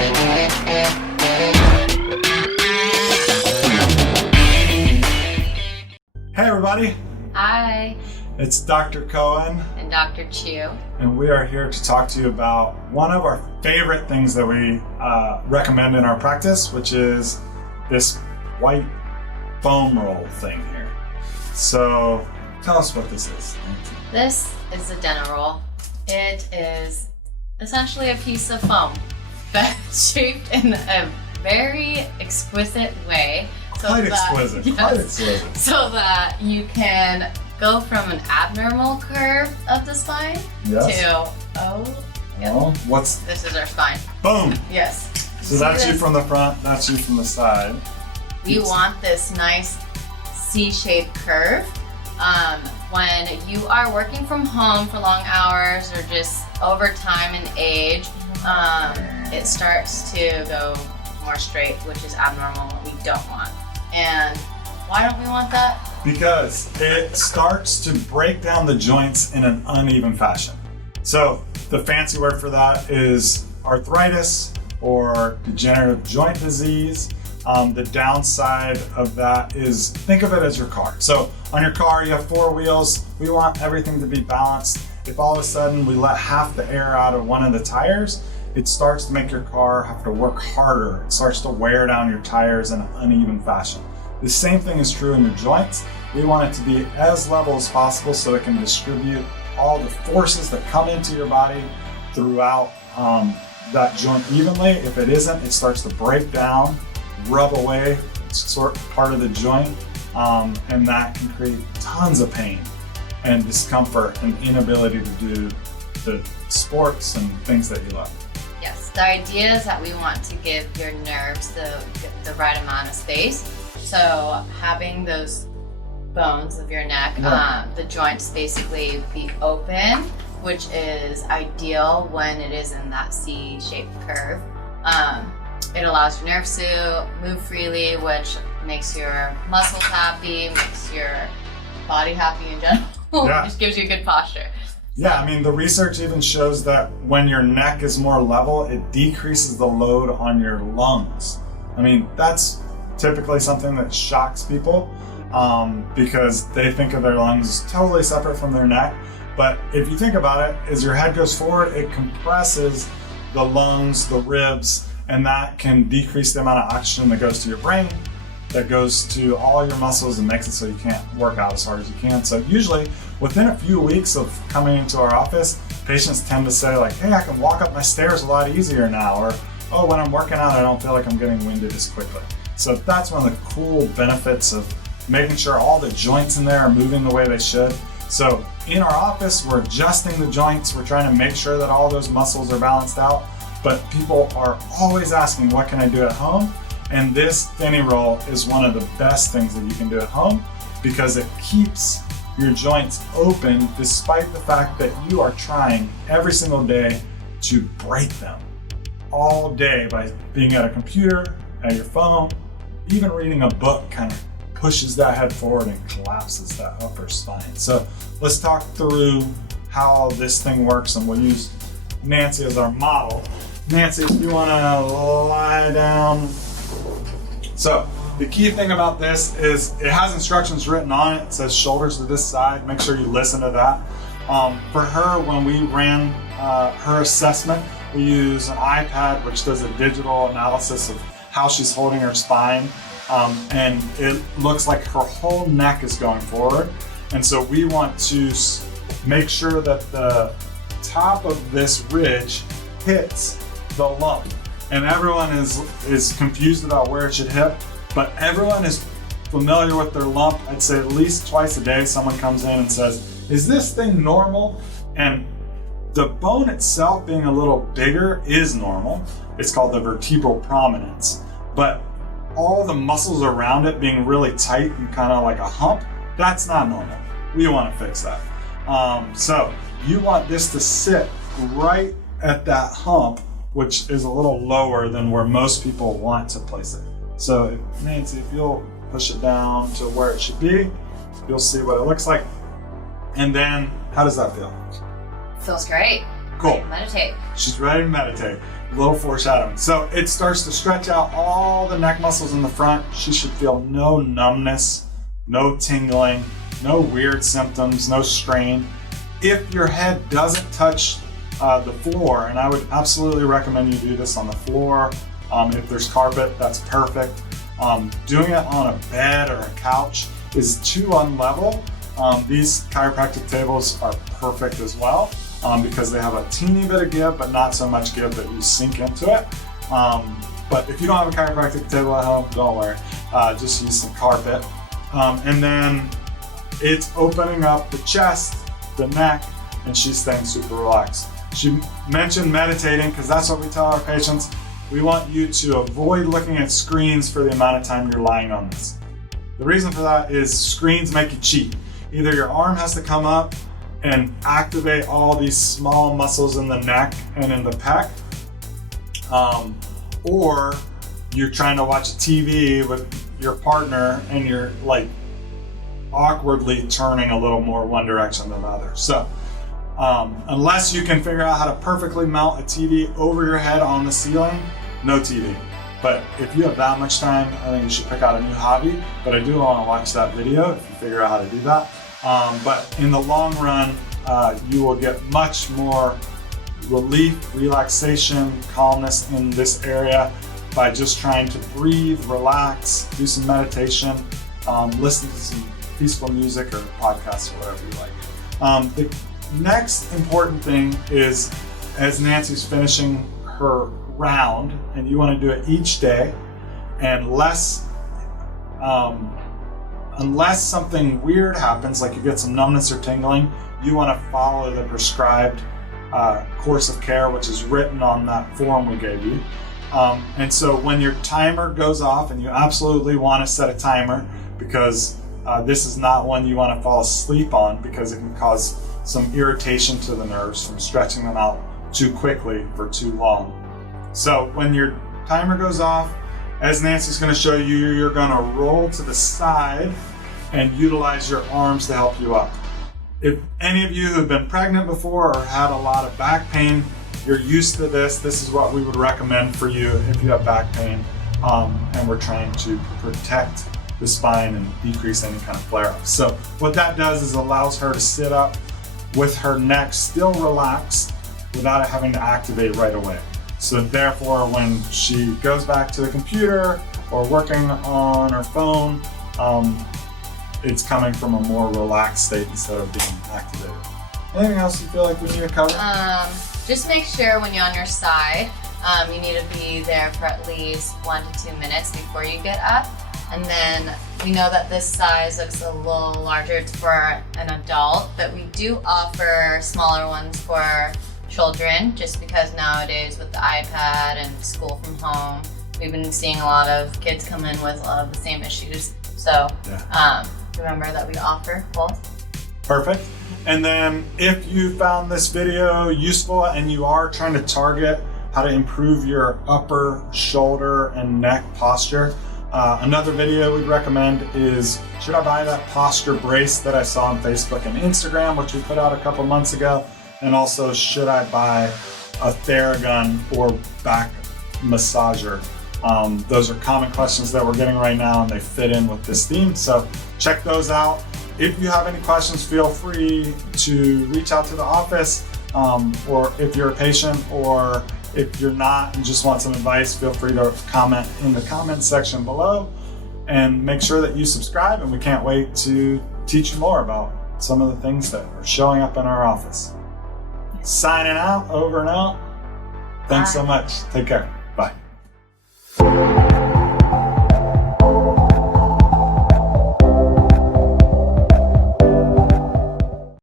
Hey everybody! Hi! It's Dr. Cohen And Dr. Chu. and we are here to talk to you about one of our favorite things that we recommend in our practice, which is this white foam roll thing here. So tell us what this is. This is a Denneroll. It is essentially a piece of foam that's shaped in a very exquisite way. Quite exquisite. So that you can go from an abnormal curve of the spine to, this is our spine. Boom! Yes. So that's you from the front, that's you from the side. We want this nice C-shaped curve. When you are working from home for long hours or just over time and age, it starts to go more straight, which is abnormal, what we don't want. And why don't we want that? Because it starts to break down the joints in an uneven fashion. So the fancy word for that is arthritis or degenerative joint disease. The downside of that is, think of it as your car. So on your car, you have 4 wheels. We want everything to be balanced. If all of a sudden we let half the air out of one of the tires, it starts to make your car have to work harder. It starts to wear down your tires in an uneven fashion. The same thing is true in your joints. We want it to be as level as possible so it can distribute all the forces that come into your body throughout that joint evenly. If it isn't, it starts to break down, rub away part of the joint, and that can create tons of pain and discomfort and inability to do the sports and things that you love. Yes, the idea is that we want to give your nerves the right amount of space. So having those bones of your neck, the joints basically be open, which is ideal when it is in that C-shaped curve. It allows your nerves to move freely, which makes your muscles happy, makes your body happy in general, which gives you good posture. Yeah, I mean, the research even shows that when your neck is more level, it decreases the load on your lungs. I mean, that's typically something that shocks people because they think of their lungs as totally separate from their neck. But if you think about it, as your head goes forward, it compresses the lungs, the ribs, and that can decrease the amount of oxygen that goes to your brain, that goes to all your muscles and makes it so you can't work out as hard as you can. So usually within a few weeks of coming into our office, patients tend to say like, hey, I can walk up my stairs a lot easier now, or, oh, when I'm working out, I don't feel like I'm getting winded as quickly. So that's one of the cool benefits of making sure all the joints in there are moving the way they should. So in our office, we're adjusting the joints. We're trying to make sure that all those muscles are balanced out, but people are always asking, what can I do at home? And this Denneroll is one of the best things that you can do at home because it keeps your joints open despite the fact that you are trying every single day to break them all day by being at a computer, at your phone. Even reading a book kind of pushes that head forward and collapses that upper spine. So let's talk through how this thing works, and we'll use Nancy as our model. Nancy, if you want to lie down. So the key thing about this is it has instructions written on it. It says shoulders to this side. Make sure you listen to that. For her, when we ran her assessment, we use an iPad which does a digital analysis of how she's holding her spine. And it looks like her whole neck is going forward. And so we want to make sure that the top of this ridge hits the lump. And everyone is confused about where it should hit, but everyone is familiar with their lump. I'd say at least twice a day someone comes in and says, is this thing normal? And the bone itself being a little bigger is normal. It's called the vertebral prominence. But all the muscles around it being really tight and kind of like a hump, that's not normal. We want to fix that. So you want this to sit right at that hump, which is a little lower than where most people want to place it. So Nancy, if you'll push it down to where it should be, you'll see what it looks like. And then, how does that feel? Feels great. Cool. Meditate. She's ready to meditate. little foreshadowing. So it starts to stretch out all the neck muscles in the front. She should feel no numbness, no tingling, no weird symptoms, no strain. If your head doesn't touch the floor, and I would absolutely recommend you do this on the floor. If there's carpet, that's perfect. Doing it on a bed or a couch is too unlevel. These chiropractic tables are perfect as well because they have a teeny bit of give, but not so much give that you sink into it. But if you don't have a chiropractic table at home, don't worry. Just use some carpet. And then it's opening up the chest, the neck, and she's staying super relaxed. She mentioned meditating because that's what we tell our patients. We want you to avoid looking at screens for the amount of time you're lying on this. The reason for that is screens make you cheat. Either your arm has to come up and activate all these small muscles in the neck and in the pec, or you're trying to watch a TV with your partner and you're like awkwardly turning a little more one direction than the other. So unless you can figure out how to perfectly mount a TV over your head on the ceiling, no TV. But if you have that much time, I think you should pick out a new hobby. But I do want to watch that video if you figure out how to do that. But in the long run, you will get much more relief, relaxation, calmness in this area by just trying to breathe, relax, do some meditation, listen to some peaceful music or podcasts or whatever you like. The next important thing is, as Nancy's finishing her round, and you want to do it each day, and unless something weird happens, like you get some numbness or tingling, you want to follow the prescribed course of care, which is written on that form we gave you. And so when your timer goes off, and you absolutely want to set a timer, because this is not one you want to fall asleep on, because it can cause some irritation to the nerves from stretching them out too quickly for too long. So when your timer goes off, as Nancy's going to show you, you're going to roll to the side and utilize your arms to help you up. If any of you who've been pregnant before or had a lot of back pain, you're used to this. This is what we would recommend for you if you have back pain, and we're trying to protect the spine and decrease any kind of flare-ups. So what that does is allows her to sit up with her neck still relaxed without it having to activate right away. So therefore, when she goes back to the computer or working on her phone, it's coming from a more relaxed state instead of being activated. Anything else you feel like we need to cover? Just make sure when you're on your side, you need to be there for at least 1 to 2 minutes before you get up. And then we know that this size looks a little larger for an adult, but we do offer smaller ones for children, just because nowadays with the iPad and school from home, we've been seeing a lot of kids come in with a lot of the same issues. So remember that we offer both. Perfect. And then if you found this video useful and you are trying to target how to improve your upper shoulder and neck posture, another video we'd recommend is, should I buy that posture brace that I saw on Facebook and Instagram, which we put out a couple months ago? And also, should I buy a Theragun or back massager? Those are common questions that we're getting right now, and they fit in with this theme. So check those out. If you have any questions, feel free to reach out to the office, or if you're a patient, or if you're not and just want some advice, feel free to comment in the comments section below, and make sure that you subscribe, and we can't wait to teach you more about some of the things that are showing up in our office. Signing out, over and out. Thanks so much. Take care. Bye.